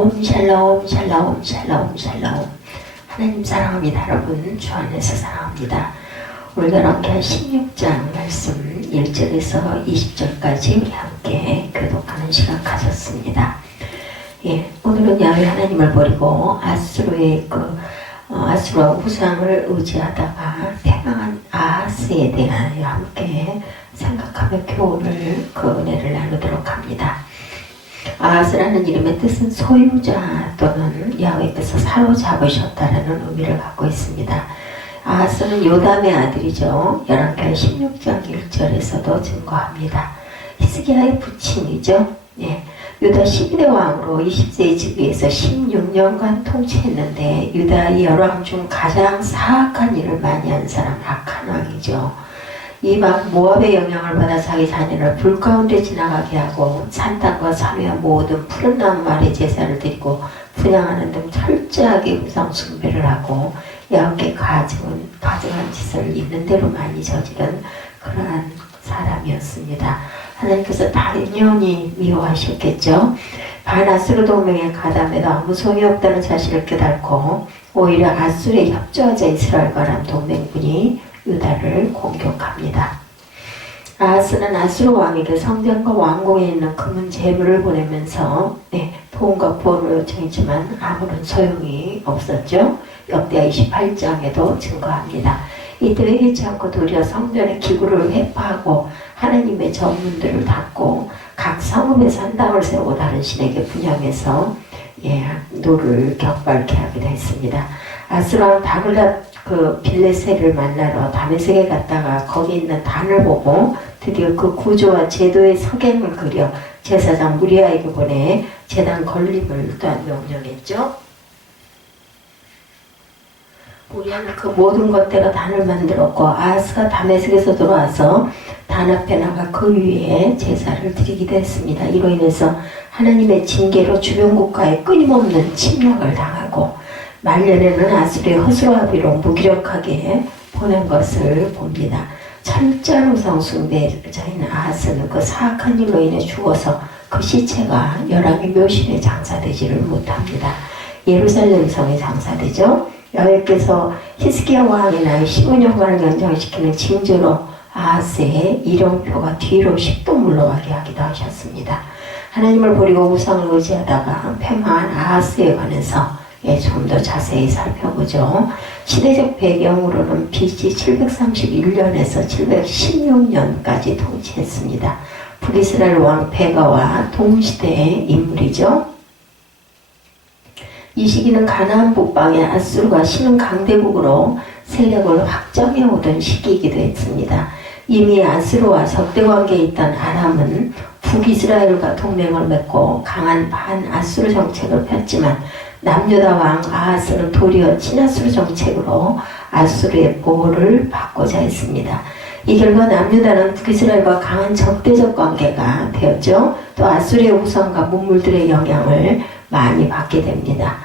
샬롬 샬롬 샬롬 샬롬 샬롬. 하나님 사랑합니다. 여러분 주 안에서 사랑합니다. 오늘 열왕기하 16장 말씀 1절에서 20절까지 우리 함께 교독하는 시간 가졌습니다. 오늘은 야훼 하나님을 버리고 아수르의 아수르와 우상을 의지하다가 패망한 아하스에 대하여 함께 생각하며 교훈을 은혜를 나누도록 합니다. 아하스라는 이름의 뜻은 소유자 또는 야훼께서 사로잡으셨다라는 의미를 갖고 있습니다. 아하스는 요담의 아들이죠. 열왕기하 16장 1절에서도 증거합니다. 히스기야의 부친이죠. 유다 12대 왕으로 20세의 즉위에서 16년간 통치했는데 유다의 열왕 중 가장 사악한 일을 많이 한 사람 악한 왕이죠. 이방 모압의 영향을 받아 자기 자녀를 불 가운데 지나가게 하고 산땅과 사루와 모든 푸른 나무 아래 제사를 드리고 분양하는 등 철저하게 우상 숭배를 하고 야훼께 가증한 짓을 있는 대로 많이 저지른 그러한 사람이었습니다. 하나님께서 당연히 미워하셨겠죠. 반아수르 동맹에 가담해도 아무 소용이 없다는 사실을 깨닫고 오히려 아수르에 협조하자 이스라엘과 아람 동맹군이 유다를 공격합니다. 아하스는 아수르 왕에게 성전과 왕궁에 있는 금은 재물을 보내면서 도움과 구원을 요청했지만 아무런 소용이 없었죠. 역대하 28장에도 증거합니다. 이때 회개치 않고 도리어 성전의 기구를 회파하고 하나님의 전문들을 닫고 각 성읍에서 한 당을 세우고 다른 신에게 분양해서 노를 격발케 하기도 했습니다. 아수르 왕 빌레셋을 만나러 다메섹에 갔다가 거기 있는 단을 보고 드디어 그 구조와 제도의 석양을 그려 제사장 무리아에게 보내 제단 건립을 또한 명령했죠. 무리아는 그 모든 것대로 단을 만들었고 아하스가 다메섹에서 돌아와서 단 앞에 나가 그 위에 제사를 드리기도 했습니다. 이로 인해서 하나님의 징계로 주변 국가에 끊임없는 침략을 당하고 말년에는 아수르의 허수아비로 무기력하게 보낸 것을 봅니다. 철저한 우상 숭배자인 아하스는 그 사악한 일로 인해 죽어서 그 시체가 열왕의 묘실에 장사되지를 못합니다. 예루살렘 성에 장사되죠. 야훼께서 히스기야 왕의 나이 15년간을 연장시키는 징조로 아하스의 이름표가 뒤로 10도 물러가게 하기도 하셨습니다. 하나님을 버리고 우상을 의지하다가 패망한 아하스에 관해서 좀 더 자세히 살펴보죠. 시대적 배경으로는 BC 731년에서 716년까지 통치했습니다. 북이스라엘 왕 베가와 동시대의 인물이죠. 이 시기는 가나안 북방의 아수르가 신흥 강대국으로 세력을 확장해 오던 시기이기도 했습니다. 이미 아수르와 적대관계에 있던 아람은 북이스라엘과 동맹을 맺고 강한 반아수르 정책을 폈지만 남유다 왕 아하스는 도리어 친아수르 정책으로 아수르의 보호를 받고자 했습니다. 이 결과 남유다는 북이스라엘과 강한 적대적 관계가 되었죠. 또 아수르의 우상과 문물들의 영향을 많이 받게 됩니다.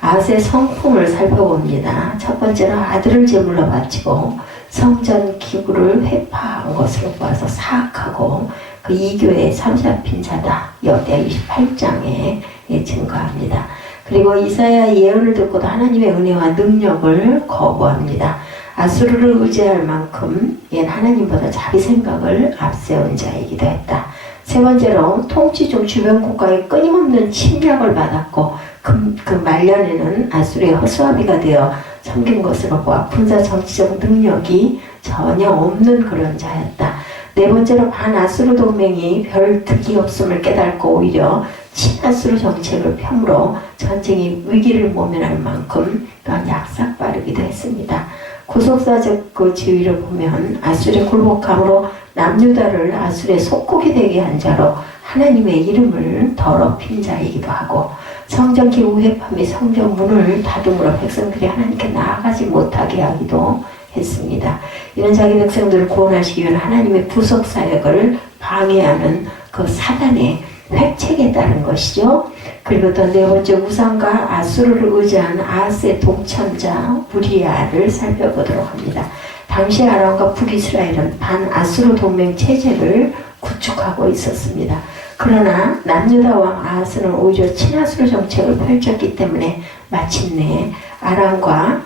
아하스의 성품을 살펴봅니다. 첫 번째로 아들을 제물로 바치고 성전 기구를 회파한 것으로 보아서 사악하고 그 이교의 사로잡힌 자다. 역대하 28장에 증거합니다. 그리고 이사야 예언을 듣고도 하나님의 은혜와 능력을 거부합니다. 아수르를 의지할 만큼 얘는 하나님보다 자기 생각을 앞세운 자이기도 했다. 세 번째로 통치 중 주변 국가의 끊임없는 침략을 받았고 그 말년에는 아수르의 허수아비가 되어 섬긴 것으로 보아 군사 정치적 능력이 전혀 없는 그런 자였다. 네 번째로 반아수르 동맹이 별 득이 없음을 깨닫고 오히려 친아수르 정책을 펴므로 전쟁이 위기를 모면할 만큼 또한 약삭빠르기도 했습니다. 구속사적 그 지위를 보면 아수르의 굴복함으로 남유다를 아수르의 속국이 되게 한 자로 하나님의 이름을 더럽힌 자이기도 하고 성전 기구 회파 및 성전 문을 닫음으로 백성들이 하나님께 나아가지 못하게 하기도 했습니다. 이런 자기 백성들을 구원하시기 위한 하나님의 구속사역을 방해하는 그 사단의 획책에 따른 것이죠. 그리고 또 네 번째 우상과 아수르를 의지한 아하스의 동참자 무리아를 살펴보도록 합니다. 당시 아람과 북이스라엘은 반아수르 동맹 체제를 구축하고 있었습니다. 그러나 남유다 왕 아하스는 오히려 친하술 정책을 펼쳤기 때문에 마침내 아람과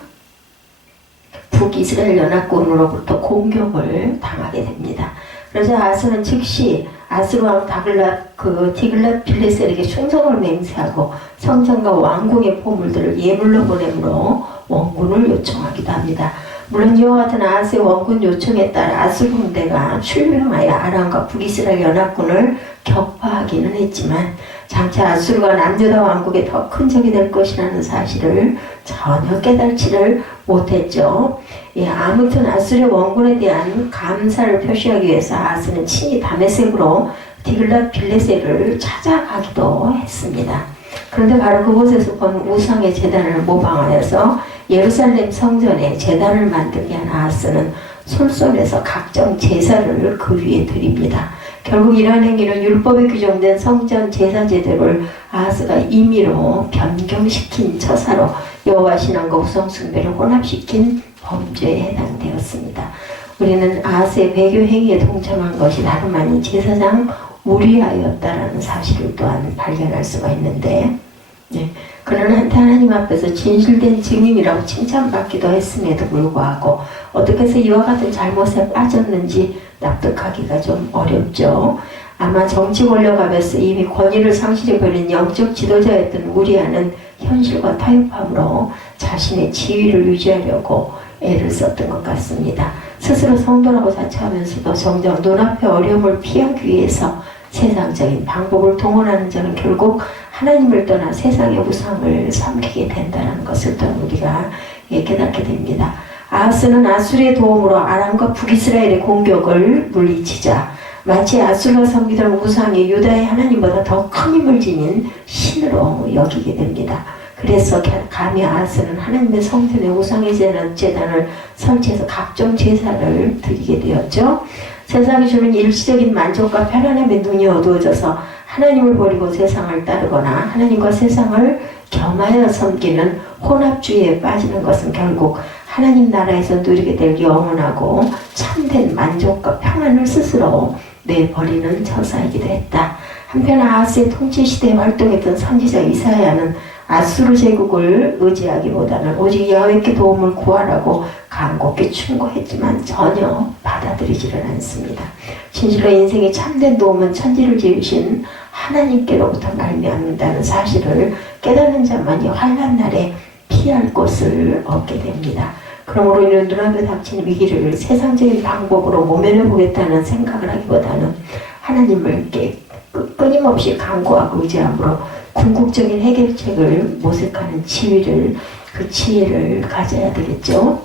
북이스라엘 연합군으로부터 공격을 당하게 됩니다. 그래서 아하스는 즉시 아스루 왕 디글랏 빌레셀에게 충성을 맹세하고 성전과 왕궁의 보물들을 예물로 보내므로 원군을 요청하기도 합니다. 물론 이와 같은 아하스의 원군 요청에 따라 아수르 군대가 출병하여 아람과 북이스라엘 연합군을 격파하기는 했지만 장차 아수르가 남유다 왕국에 더 큰 적이 될 것이라는 사실을 전혀 깨달지를 못했죠. 아무튼 아수르 원군에 대한 감사를 표시하기 위해서 아하스는 친히 다메섹으로 디글랏 빌레셀을 찾아가기도 했습니다. 그런데 바로 그곳에서 본 우상의 제단을 모방하여서 예루살렘 성전에 제단을 만들게 한 아하스는 솔솔해서 각종 제사를 그 위에 드립니다. 결국 이러한 행위는 율법에 규정된 성전 제사 제도를 아하스가 임의로 변경시킨 처사로 여호와 신앙과 우상 숭배를 혼합시킨 범죄에 해당되었습니다. 우리는 아하스의 배교 행위에 동참한 것이 다름 아닌 제사장 우리아였다라는 사실을 또한 발견할 수가 있는데, 그는 한때 하나님 앞에서 진실된 증인이라고 칭찬받기도 했음에도 불구하고 어떻게 해서 이와 같은 잘못에 빠졌는지 납득하기가 좀 어렵죠. 아마 정치 권력 앞에서 이미 권위를 상실해버린 영적 지도자였던 우리아는 현실과 타협함으로 자신의 지위를 유지하려고 애를 썼던 것 같습니다. 스스로 성도라고 자처하면서도 정작 눈앞의 어려움을 피하기 위해서 세상적인 방법을 동원하는 자는 결국 하나님을 떠나 세상의 우상을 섬기게 된다는 것을 또 우리가 깨닫게 됩니다. 아하스는 아수르의 도움으로 아람과 북이스라엘의 공격을 물리치자 마치 아수르가 섬기던 우상이 유다의 하나님보다 더 큰 힘을 지닌 신으로 여기게 됩니다. 그래서 감히 아하스는 하나님의 성전에 우상의 제단을 설치해서 각종 제사를 드리게 되었죠. 세상이 주는 일시적인 만족과 편안함에 눈이 어두워져서 하나님을 버리고 세상을 따르거나 하나님과 세상을 겸하여 섬기는 혼합주의에 빠지는 것은 결국 하나님 나라에서 누리게 될 영원하고 참된 만족과 평안을 스스로 내버리는 처사이기도 했다. 한편 아하스의 통치 시대에 활동했던 선지자 이사야는 아수르 제국을 의지하기보다는 오직 여호와께 도움을 구하라고 간곡히 충고했지만 전혀 받아들이지를 않습니다. 진실로 인생의 참된 도움은 천지를 지으신 하나님께로부터 말미암는다는 사실을 깨닫는 자만이 환난 날에 피할 곳을 얻게 됩니다. 그러므로 이런 눈앞에 닥친 위기를 세상적인 방법으로 모면해 보겠다는 생각을 하기보다는 하나님을 끊임없이 간구하고 의지함으로 궁극적인 해결책을 모색하는 그 지혜를 가져야 되겠죠.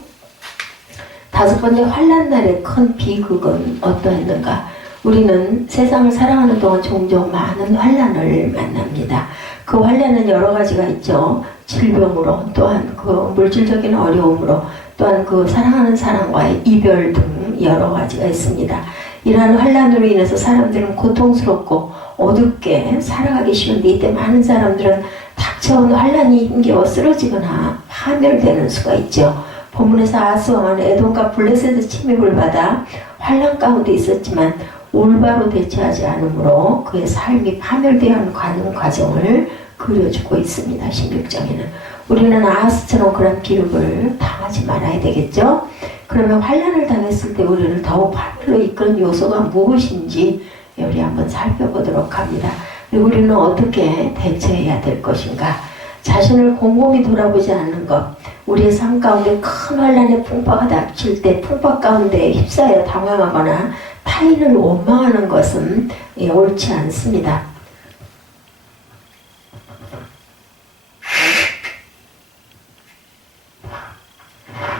다섯 번째, 환난 날의 큰 비극은 어떠했는가? 우리는 세상을 살아가는 동안 종종 많은 환난을 만납니다. 그 환난은 여러 가지가 있죠. 질병으로, 또한 그 물질적인 어려움으로, 또한 그 사랑하는 사람과의 이별 등 여러 가지가 있습니다. 이러한 환난으로 인해서 사람들은 고통스럽고 어둡게 살아가기 쉬운데, 이때 많은 사람들은 닥쳐온 환난이 힘겨워 쓰러지거나 파멸되는 수가 있죠. 본문에서 아하스 왕은 에돔과 블레셋의 침입을 받아 환난 가운데 있었지만 올바로 대처하지 않으므로 그의 삶이 파멸되어 가는 과정을 그려주고 있습니다. 16장에는. 우리는 아하스처럼 그런 비극을 당하지 말아야 되겠죠. 그러면 환난을 당했을 때 우리를 더욱 파멸로 이끄는 요소가 무엇인지 우리 한번 살펴보도록 합니다. 그리고 우리는 어떻게 대처해야 될 것인가. 자신을 곰곰이 돌아보지 않는 것, 우리의 삶 가운데 큰 환난의 풍파가 닥칠 때 풍파 가운데 휩싸여 당황하거나 타인을 원망하는 것은 옳지 않습니다.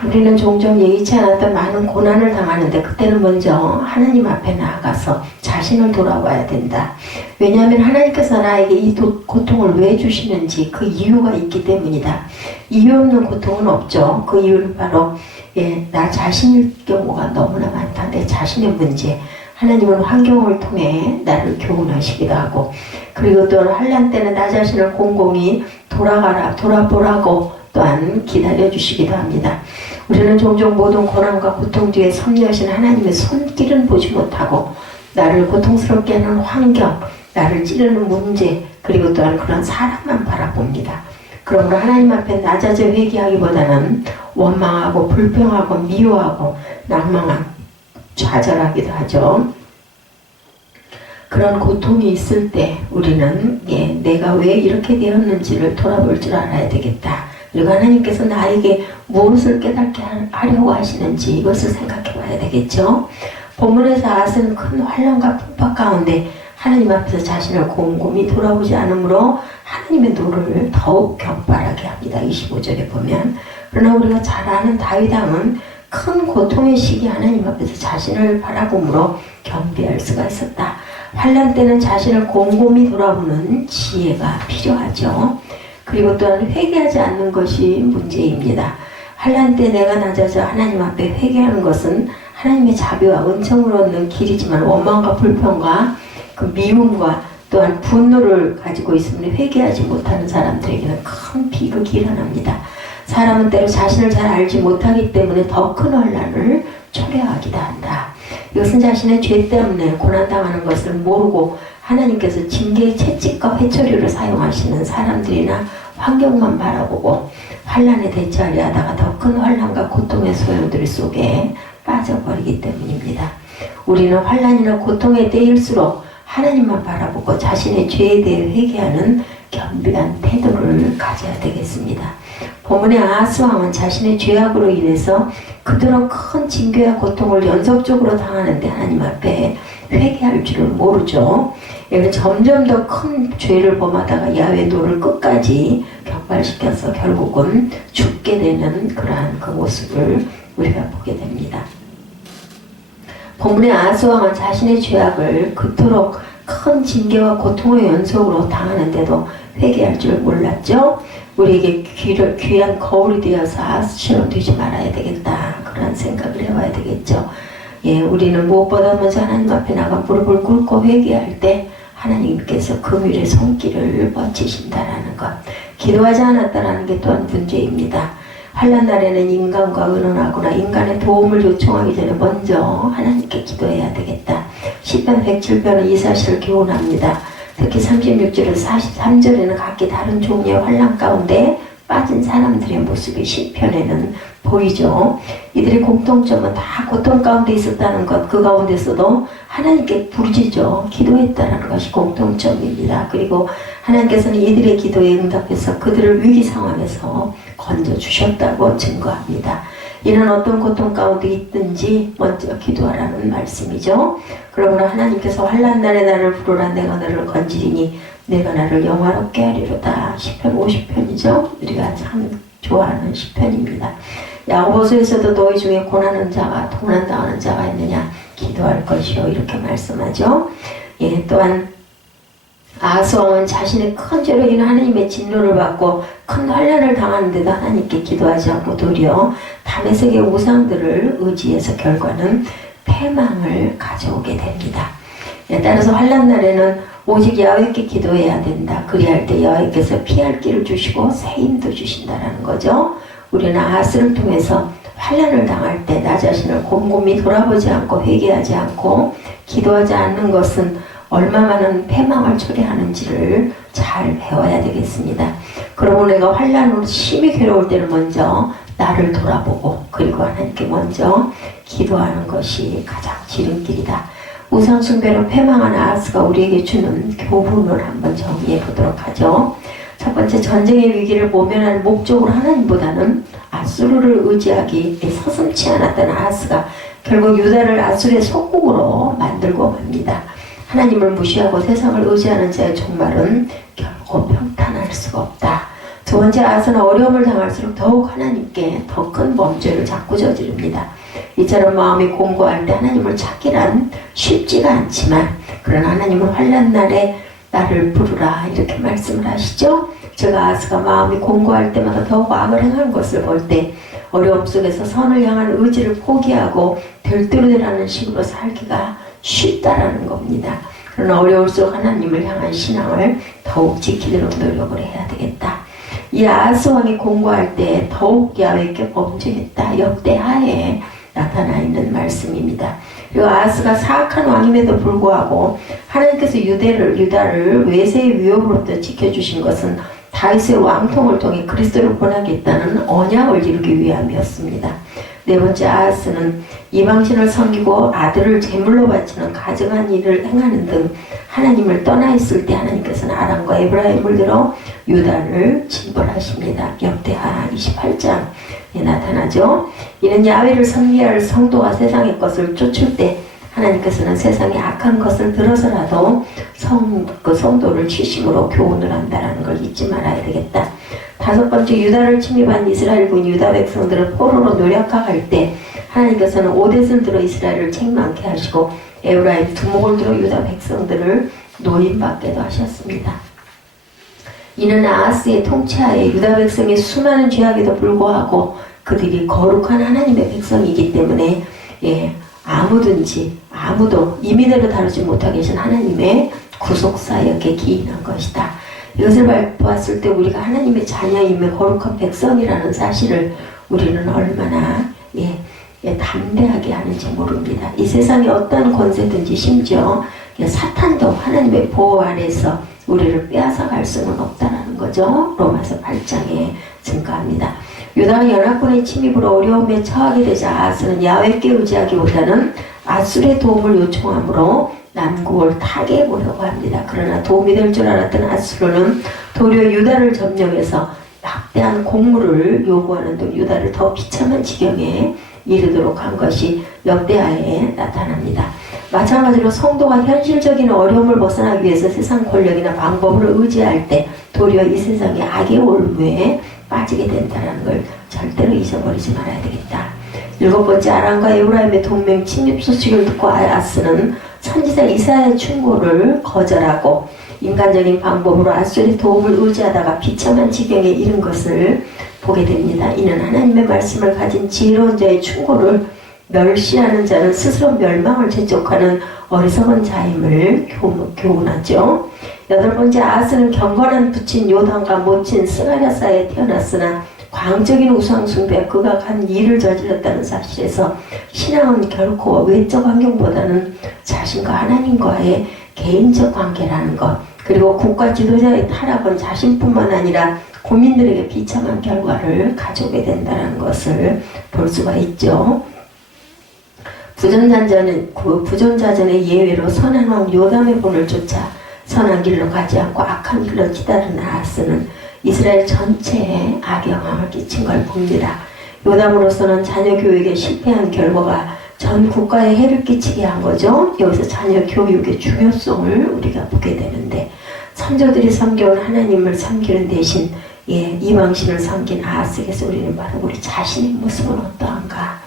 우리는 종종 예기치 않았던 많은 고난을 당하는데 그때는 먼저 하나님 앞에 나아가서 자신을 돌아봐야 된다. 왜냐하면 하나님께서 나에게 이 고통을 왜 주시는지 그 이유가 있기 때문이다. 이유 없는 고통은 없죠. 그 이유는 바로 나 자신일 경우가 너무나 많다. 내 자신의 문제. 하나님은 환경을 통해 나를 교훈하시기도 하고, 그리고 또 환난 때는 나 자신을 곰곰이 돌아보라고 또한 기다려주시기도 합니다. 우리는 종종 모든 고난과 고통 뒤에 섭리하신 하나님의 손길은 보지 못하고 나를 고통스럽게 하는 환경, 나를 찌르는 문제, 그리고 또한 그런 사람만 바라봅니다. 그러므로 하나님 앞에 낮아져 회개하기보다는 원망하고 불평하고 미워하고 낭망하고 좌절하기도 하죠. 그런 고통이 있을 때 우리는 내가 왜 이렇게 되었는지를 돌아볼 줄 알아야 되겠다. 그리고 하나님께서 나에게 무엇을 깨닫게 하려고 하시는지 이것을 생각해 봐야 되겠죠. 본문에서 아스는 큰 환난과 풍파 가운데 하나님 앞에서 자신을 곰곰이 돌아보지 않으므로 하나님의 노를 더욱 격발하게 합니다. 25절에 보면. 그러나 우리가 잘 아는 다윗 왕은 큰 고통의 시기 하나님 앞에서 자신을 바라보므로 겸비할 수가 있었다. 환난 때는 자신을 곰곰이 돌아보는 지혜가 필요하죠. 그리고 또한 회개하지 않는 것이 문제입니다. 환난 때 내가 낮아져 하나님 앞에 회개하는 것은 하나님의 자비와 은총을 얻는 길이지만 원망과 불평과 그 미움과 또한 분노를 가지고 있으면 회개하지 못하는 사람들에게는 큰 비극이 일어납니다. 사람은 때로 자신을 잘 알지 못하기 때문에 더 큰 환난을 초래하기도 한다. 이것은 자신의 죄 때문에 고난당하는 것을 모르고 하나님께서 징계의 채찍과 회초리를 사용하시는 사람들이나 환경만 바라보고 환난에 대처하려 하다가 더 큰 환난과 고통의 소용돌이 속에 빠져버리기 때문입니다. 우리는 환난이나 고통에 대일수록 하나님만 바라보고 자신의 죄에 대해 회개하는 겸비한 태도를 가져야 되겠습니다. 본문의 아하스 왕은 자신의 죄악으로 인해서 그토록 큰 징계와 고통을 연속적으로 당하는데 하나님 앞에 회개할 줄을 모르죠. 이는 점점 더 큰 죄를 범하다가 야훼 노를 끝까지 격발시켜서 결국은 죽게 되는 그러한 그 모습을 우리가 보게 됩니다. 본문의 아하스 왕은 자신의 죄악을 그토록 큰 징계와 고통의 연속으로 당하는데도 회개할 줄 몰랐죠. 우리에게 귀한 거울이 되어서 아하스처럼 되지 말아야 되겠다. 그런 생각을 해봐야 되겠죠. 우리는 무엇보다 먼저 하나님 앞에 나가 무릎을 꿇고 회개할 때 하나님께서 금율의 손길을 뻗치신다라는 것. 기도하지 않았다라는 게 또한 문제입니다. 환난 날에는 인간과 의논하거나 인간의 도움을 요청하기 전에 먼저 하나님께 기도해야 되겠다. 시편 107편은 이 사실을 교훈합니다. 특히 36절에서 43절에는 각기 다른 종류의 환난 가운데 빠진 사람들의 모습이 시편에는 보이죠. 이들의 공통점은 다 고통 가운데 있었다는 것, 그 가운데서도 하나님께 부르짖어 기도했다는 것이 공통점입니다. 그리고 하나님께서는 이들의 기도에 응답해서 그들을 위기 상황에서 건져주셨다고 증거합니다. 이는 어떤 고통 가운데 있든지 먼저 기도하라는 말씀이죠. 그러므로 하나님께서 환난 날에 나를 부르라 내가 너를 건지리니 내가 나를 영화롭게 하리로다. 시편 50편이죠. 우리가 참 좋아하는 시편입니다. 야고보서에서도 너희 중에 고난하는 자가 고난당하는 자가 있느냐 기도할 것이요 이렇게 말씀하죠. 또한 아하스 왕은 자신의 큰 죄로 인해 하나님의 진노를 받고 큰 환난을 당하는데도 하나님께 기도하지 않고 도리어 다메섹의 우상들을 의지해서 결과는 패망을 가져오게 됩니다. 따라서 환난 날에는 오직 야훼께 기도해야 된다. 그리할 때 야훼께서 피할 길을 주시고 새 힘도 주신다라는 거죠. 우리는 아하스를 통해서 환난을 당할 때 나 자신을 곰곰이 돌아보지 않고 회개하지 않고 기도하지 않는 것은 얼마 많은 패망을 초래하는지를 잘 배워야 되겠습니다. 그러므로 내가 환난으로 심히 괴로울 때는 먼저 나를 돌아보고 그리고 하나님께 먼저 기도하는 것이 가장 지름길이다. 우상숭배로 패망한 아하스가 우리에게 주는 교훈을 한번 정리해 보도록 하죠. 첫 번째, 전쟁의 위기를 모면할 목적으로 하나님보다는 아수르를 의지하기 서슴지 않았던 아하스가 결국 유다를 아수르의 속국으로 만들고 맙니다. 하나님을 무시하고 세상을 의지하는 자의 종말은 결코 평탄할 수가 없다. 두 번째, 아하스는 어려움을 당할수록 더욱 하나님께 더 큰 범죄를 자꾸 저지릅니다. 이처럼 마음이 공고할 때 하나님을 찾기란 쉽지가 않지만 그러나 하나님은 환난 날에 나를 부르라 이렇게 말씀을 하시죠. 제가 아하스가 마음이 공고할 때마다 더욱 악을 행하는 것을 볼 때 어려움 속에서 선을 향한 의지를 포기하고 들뜨르라는 식으로 살기가 쉽다라는 겁니다. 그러나 어려울수록 하나님을 향한 신앙을 더욱 지키도록 노력을 해야 되겠다. 이 아하스 왕이 공고할 때 더욱 야훼께 범죄했다. 역대하에 나타나 있는 말씀입니다. 그리고 아하스가 사악한 왕임에도 불구하고 하나님께서 유다를 외세의 위협으로부터 지켜주신 것은 다윗의 왕통을 통해 그리스도를 권하겠다는 언약을 이루기 위함이었습니다. 네 번째, 아하스는 이방신을 섬기고 아들을 제물로 바치는 가증한 일을 행하는 등 하나님을 떠나 있을 때 하나님께서는 아람과 에브라임을 들어 유다를 징벌하십니다. 역대하 28장에 나타나죠. 이는 야훼를 섬기할 성도가 세상의 것을 쫓을 때 하나님께서는 세상의 악한 것을 들어서라도 성도를 치심으로 교훈을 한다는 걸 잊지 말아야 되겠다. 다섯 번째, 유다를 침입한 이스라엘군 유다 백성들을 포로로 노략화할 때 하나님께서는 오뎃을 들어 이스라엘을 책망케 하시고 에브라임 두목을 들어 유다 백성들을 노임받게도 하셨습니다. 이는 아하스의 통치하에 유다 백성이 수많은 죄악에도 불구하고 그들이 거룩한 하나님의 백성이기 때문에 아무도 임의대로 다루지 못하게 하신 하나님의 구속사역에 기인한 것이다. 이것을 보았을 때 우리가 하나님의 자녀임의 거룩한 백성이라는 사실을 우리는 얼마나 담대하게 하는지 모릅니다. 이 세상에 어떤 권세든지 심지어 사탄도 하나님의 보호 아래서 우리를 빼앗아갈 수는 없다는 거죠. 로마서 8장에 증가합니다. 유다가 연합군의 침입으로 어려움에 처하게 되자 아하스는 야훼께 의지하기보다는 아술의 도움을 요청하므로 남국을 타개해 보려고 합니다. 그러나 도움이 될 줄 알았던 아수르는 도리어 유다를 점령해서 막대한 공물을 요구하는 등 유다를 더 비참한 지경에 이르도록 한 것이 역대하에 나타납니다. 마찬가지로 성도가 현실적인 어려움을 벗어나기 위해서 세상 권력이나 방법을 의지할 때 도리어 이 세상의 악의 올무에 빠지게 된다는 걸 절대로 잊어버리지 말아야 되겠다. 일곱 번째, 아람과 에브라임의 동맹 침입 소식을 듣고 아하스는 선지자 이사야의 충고를 거절하고 인간적인 방법으로 아술의 도움을 의지하다가 비참한 지경에 이른 것을 보게 됩니다. 이는 하나님의 말씀을 가진 지혜로운 자의 충고를 멸시하는 자는 스스로 멸망을 재촉하는 어리석은 자임을 교훈하죠. 여덟 번째, 아하스는 경건한 부친 요담과 모친 스가랴사에 태어났으나 광적인 우상숭배, 그가 한 일을 저질렀다는 사실에서 신앙은 결코 외적 환경보다는 자신과 하나님과의 개인적 관계라는 것, 그리고 국가 지도자의 타락은 자신뿐만 아니라 국민들에게 비참한 결과를 가져오게 된다는 것을 볼 수가 있죠. 부전자전의 예외로 선한 왕 요담의 본을 쫓아 선한 길로 가지 않고 악한 길로 치달은 아하스는 이스라엘 전체에 악영향을 끼친 걸 봅니다. 요담으로서는 자녀 교육에 실패한 결과가 전 국가에 해를 끼치게 한 거죠. 여기서 자녀 교육의 중요성을 우리가 보게 되는데, 선조들이 섬겨온 하나님을 섬기는 대신 이방신을 섬긴 아하스에게서 우리는 바로 우리 자신의 모습은 어떠한가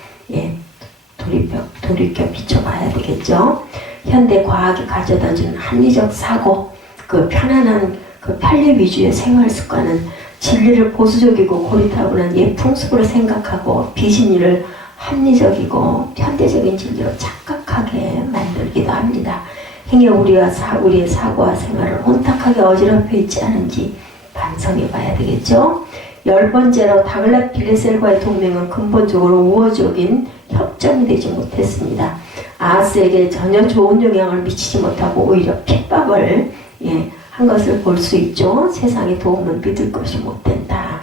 돌이켜 비춰봐야 되겠죠. 현대 과학이 가져다준 합리적 사고, 그 편안한 편리 위주의 생활 습관은 진리를 보수적이고 고리타분한 옛 풍습으로 생각하고 비신일을 합리적이고 현대적인 진리로 착각하게 만들기도 합니다. 행여 우리의 사고와 생활을 혼탁하게 어지럽혀 있지 않은지 반성해 봐야 되겠죠. 열 번째로 다글랏 빌레셀과의 동맹은 근본적으로 우호적인 협정이 되지 못했습니다. 아하스에게 전혀 좋은 영향을 미치지 못하고 오히려 핍박을 한 것을 볼 수 있죠. 세상의 도움은 믿을 것이 못된다.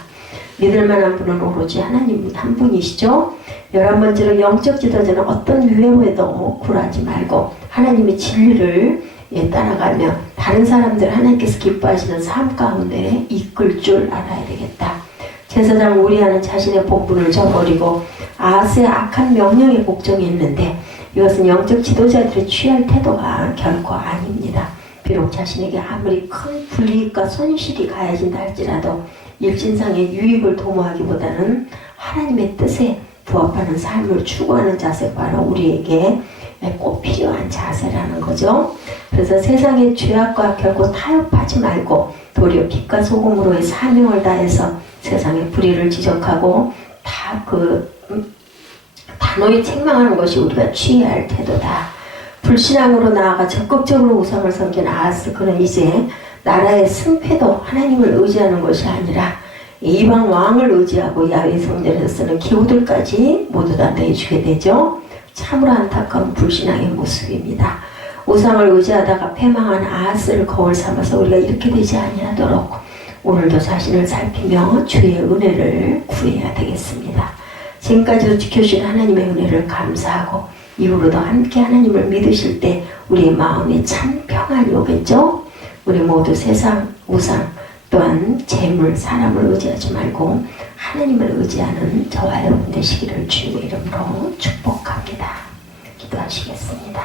믿을 만한 분은 오로지 하나님 한 분이시죠. 11번째로 영적 지도자는 어떤 위험에도 굴하지 말고 하나님의 진리를 따라가며 다른 사람들 하나님께서 기뻐하시는 삶 가운데 이끌 줄 알아야 되겠다. 제사장 우리아는 자신의 본분을 저버리고 아하스의 악한 명령에 복종했는데 이것은 영적 지도자들이 취할 태도가 결코 아닙니다. 비록 자신에게 아무리 큰 불이익과 손실이 가해진다 할지라도 일진상의 유익을 도모하기보다는 하나님의 뜻에 부합하는 삶을 추구하는 자세가 바로 우리에게 꼭 필요한 자세라는 거죠. 그래서 세상의 죄악과 결코 타협하지 말고 도리어 빛과 소금으로의 사명을 다해서 세상의 불의를 지적하고 단호히 책망하는 것이 우리가 취해야 할 태도다. 불신앙으로 나아가 적극적으로 우상을 섬긴 아하스, 그는 이제 나라의 승패도 하나님을 의지하는 것이 아니라 이방 왕을 의지하고 야훼 성전에서 쓰는 기후들까지 모두 다 내주게 되죠. 참으로 안타까운 불신앙의 모습입니다. 우상을 의지하다가 패망한 아하스를 거울 삼아서 우리가 이렇게 되지 아니하도록 오늘도 자신을 살피며 주의 은혜를 구해야 되겠습니다. 지금까지도 지켜주신 하나님의 은혜를 감사하고 이후로도 함께 하나님을 믿으실 때 우리의 마음에 참 평안이 오겠죠? 우리 모두 세상, 우상, 또한 재물, 사람을 의지하지 말고 하나님을 의지하는 저와 여러분 되시기를 주의 이름으로 축복합니다. 기도하시겠습니다.